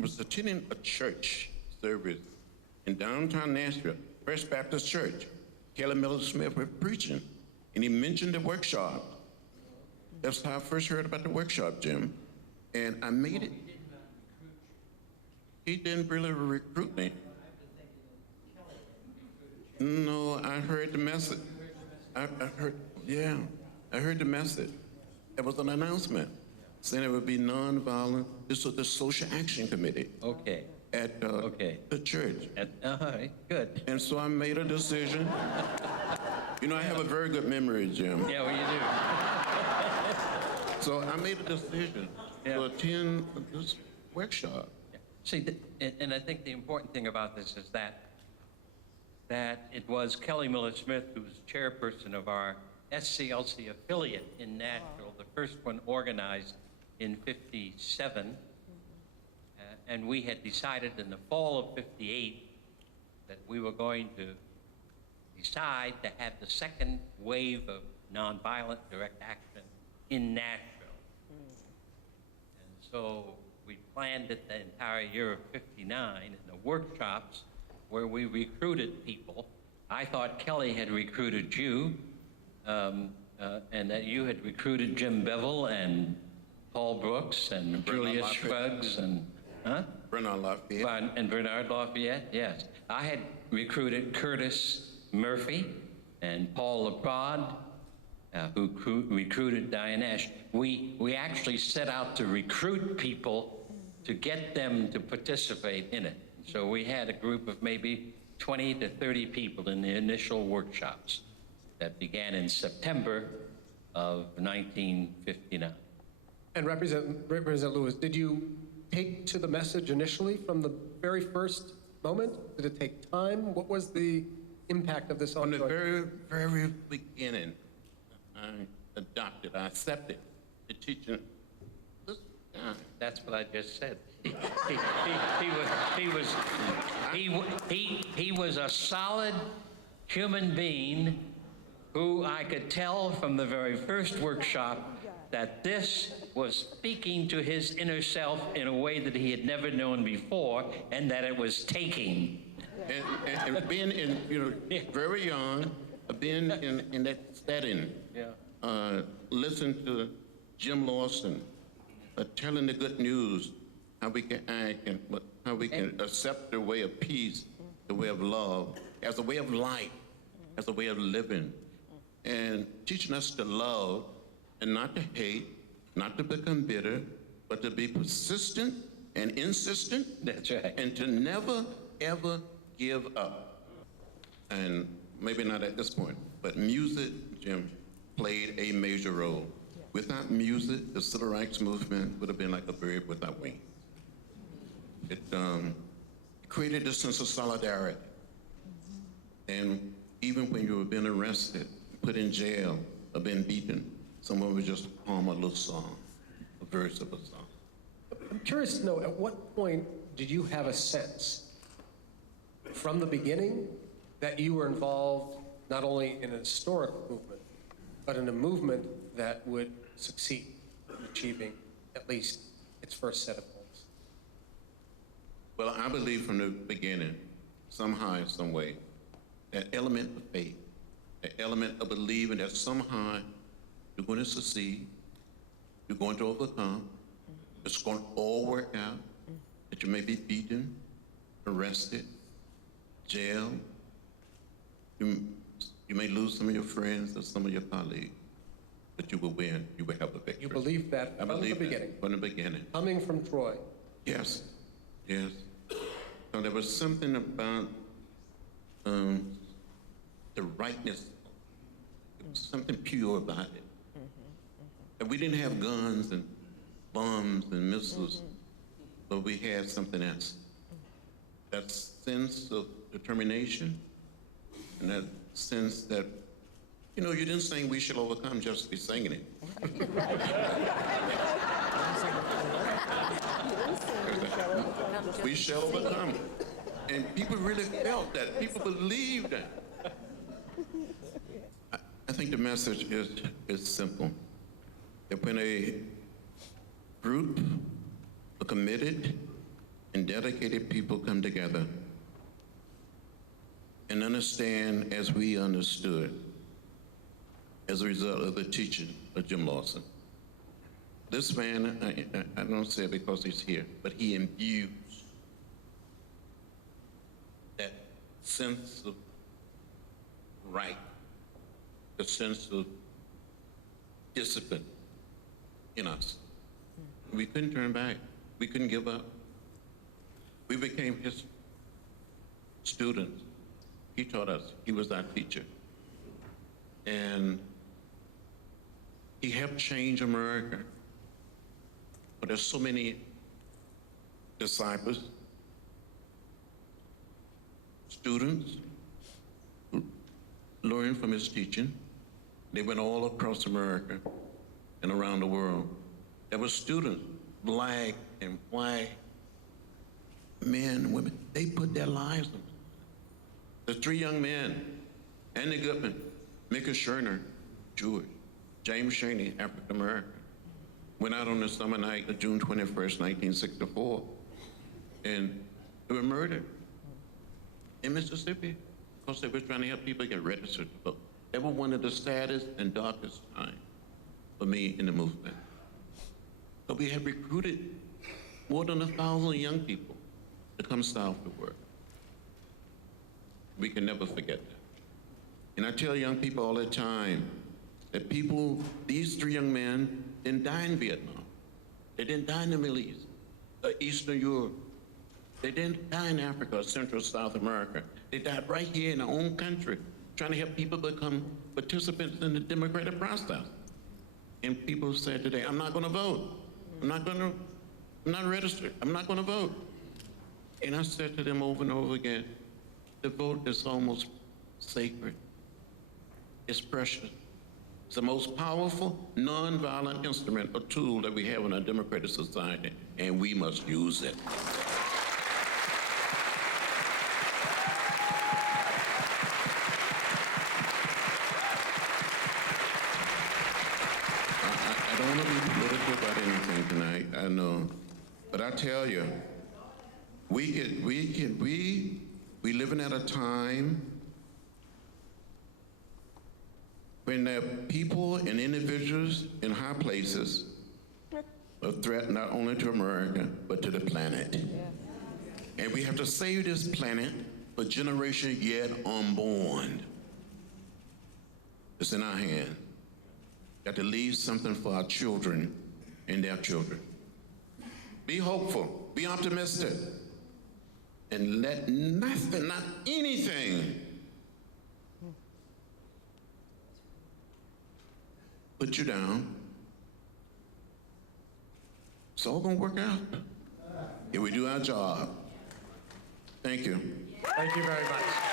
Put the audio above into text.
was attending a church service in downtown Nashville, First Baptist Church. Kelly Miller Smith was preaching, and he mentioned the workshop. That's how I first heard about the workshop, Jim. And I made it. He didn't really recruit me. No, I heard the message. I heard the message. It was an announcement saying it would be nonviolent. This was the Social Action Committee. Okay. At the church. All right, good. And so I made a decision. You know, I have a very good memory, Jim. Yeah, well, you do. So I made a decision to attend this workshop. Yeah. See, and I think the important thing about this is that it was Kelly Miller Smith who was chairperson of our SCLC affiliate in Nashville, the first one organized in '57. And we had decided in the fall of '58 that we were going to decide to have the second wave of nonviolent direct action in Nashville. And so we planned it the entire year of '59 in the workshops where we recruited people. I thought Kelly had recruited you, and that you had recruited Jim Bevel and Paul Brooks and Julius Scruggs and Bernard Lafayette. And Bernard Lafayette, yes. I had recruited Curtis Murphy and Paul LaPrade, who recruited Diane Ash. We actually set out to recruit people to get them to participate in it. So we had a group of maybe 20 to 30 people in the initial workshops that began in September of 1959. And Representative Lewis, did you take to the message initially from the very first moment? Did it take time? What was the impact of this on the very beginning? I accepted the teaching. That's what I just said. He was a solid human being who I could tell from the very first workshop that this was speaking to his inner self in a way that he had never known before, and that it was taking. And being very young, being in that setting, listen to Jim Lawson telling the good news, how we can act and how we can accept the way of peace, the way of love, as a way of life, as a way of living, and teaching us to love and not to hate, not to become bitter, but to be persistent and insistent. That's right. And to never, ever give up. And maybe not at this point, but music, Jim, played a major role. Without music, the civil rights movement would have been like a bird without wings. It created a sense of solidarity. And even when you were being arrested, put in jail, or being beaten, someone would just hum a little song, a verse of a song. I'm curious to know, at what point did you have a sense from the beginning that you were involved not only in a historic movement, but in a movement that would succeed in achieving at least its first set of goals? Well, I believe from the beginning, somehow, some way, that element of faith, that element of believing that somehow you're going to succeed, you're going to overcome, it's going to all work out, that you may be beaten, arrested, jailed, you may lose some of your friends or some of your colleagues, but you will win, you will have a victory. You believe that from the beginning? From the beginning. Coming from Troy? Yes, yes. So there was something about the rightness, there was something pure about it. And we didn't have guns and bombs and missiles, but we had something else. That sense of determination and that sense that, you know, you didn't sing "We Shall Overcome" just to be singing it. We shall overcome. And people really felt that. People believed that. I think the message is simple. That when a group are committed and dedicated people come together and understand as we understood as a result of the teaching of Jim Lawson. This man, I don't say it because he's here, but he imbues that sense of right, the sense of discipline in us. We couldn't turn back. We couldn't give up. We became his students. He taught us. He was our teacher. And he helped change America. But there's so many disciples, students who learned from his teaching. They went all across America and around the world. There were students, black and white, men and women. They put their lives on it. The three young men, Andy Goodman, Micah Sherner, Jewish, James Shaney, African American, went out on the summer night of June 21st, 1964, and they were murdered in Mississippi because they were trying to help people get registered to vote. That was one of the saddest and darkest times for me in the movement. But we had recruited more than 1,000 young people to come south to work. We can never forget that. And I tell young people all the time that these three young men didn't die in Vietnam. They didn't die in the Middle East, or Eastern Europe. They didn't die in Africa or Central South America. They died right here in our own country, trying to help people become participants in the democratic process. And people said today, I'm not gonna vote. I'm not registered. I'm not gonna vote. And I said to them over and over again, the vote is almost sacred. It's precious. It's the most powerful, nonviolent instrument or tool that we have in our democratic society, and we must use it. I don't want to be political about anything tonight, I know, but I tell you, we living at a time when there are people and individuals in high places a threat not only to America, but to the planet. Yeah. And we have to save this planet for generations yet unborn. It's in our hand. Got to leave something for our children and their children. Be hopeful, be optimistic, and let nothing, not anything, put you down. It's all gonna work out if we do our job. Thank you. Thank you very much.